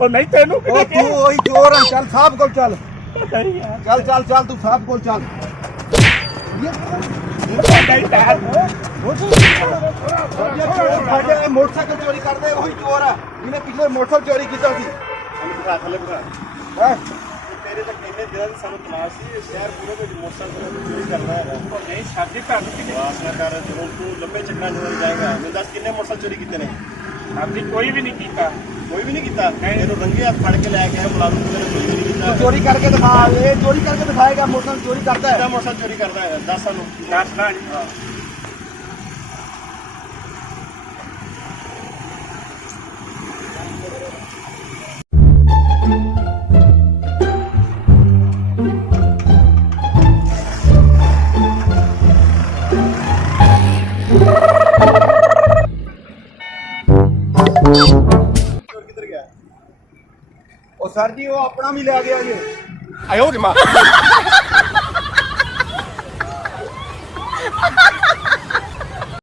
ਉਹ ਨਹੀਂ ਤੈਨੂੰ ਉਹ ਤੂੰ ਉਹੀ ਚੋਰ ਆ। ਚੱਲ ਸਾਹਿਬ ਕੋਲ ਚੱਲ, ਚੱਲ ਚੱਲ ਚੱਲ ਤੂੰ ਸਾਹਿਬ ਕੋਲ ਚੱਲ। ਸਾਡੇ ਮੋਟਰਸਾਈਕਲ ਚੋਰੀ ਕਰਦੇ ਉਹੀ ਚੋਰ ਆ ਜਿਹਨੇ ਪਿਛਲੇ ਮੋਟਰਸਾਈਕਲ ਚੋਰੀ ਕੀਤਾ ਸੀ। ਤੇਰੇ ਤਾਂ ਕਿੰਨੇ ਦਿਨਾਂ ਦੀ ਸਾਨੂੰ ਤਲਾਸ਼ ਸੀ ਸ਼ਹਿਰ ਪੂਰੇ ਵਿੱਚ ਮੋਟਰਸਾਈਕਲ ਚੋਰੀ ਕਰਨਾ ਹੈਗਾ। ਨਹੀਂ ਸਾਡੀ ਭੈਣ ਦੀ ਵਾਸ ਨਾ ਕਰ, ਜਦੋਂ ਤੂੰ ਲੰਬੇ ਚੱਕਰਾਂ ਨਾਲ ਜਾਏਗਾ। ਮੈਨੂੰ ਦੱਸ ਕਿੰਨੇ ਮੋਟਰਸਾਈਕਲ ਚੋਰੀ ਕੀਤੇ ਨੇ? ਸਾਡੀ ਕੋਈ ਵੀ ਨਹੀਂ ਕੀਤਾ। ਕੋਈ ਵੀ ਨਹੀਂ ਕੀਤਾ। ਇਹਨੂੰ ਰੰਗੇ ਹੱਥ ਫੜ ਕੇ ਲੈ ਕੇ ਆਇਆ ਮੁਲਾਜ਼ਮ ਨੇ, ਕੋਈ ਵੀ ਨਹੀਂ ਕੀਤਾ। ਚੋਰੀ ਕਰਕੇ ਦਿਖਾ, ਇਹ ਚੋਰੀ ਕਰਕੇ ਦਿਖਾਏਗਾ ਮੋਟਰਸਾਈਕਲ ਚੋਰੀ ਕਰਦਾ ਹੈ। ਕਿਹੜਾ ਮੋਟਰਸਾਈਕਲ ਚੋਰੀ ਕਰਦਾ ਹੈ? ਦੱਸ ਸਾਨੂੰ। ਦੱਸਦਾ ਜੀ। ਚੋਰ ਕਿੱਧਰ ਗਿਆ? ਉਹ ਸਰ ਜੀ ਉਹ ਆਪਣਾ ਵੀ ਲੈ ਗਿਆ ਜੀ। ਆਇਓ ਜੀ ਮਾਂ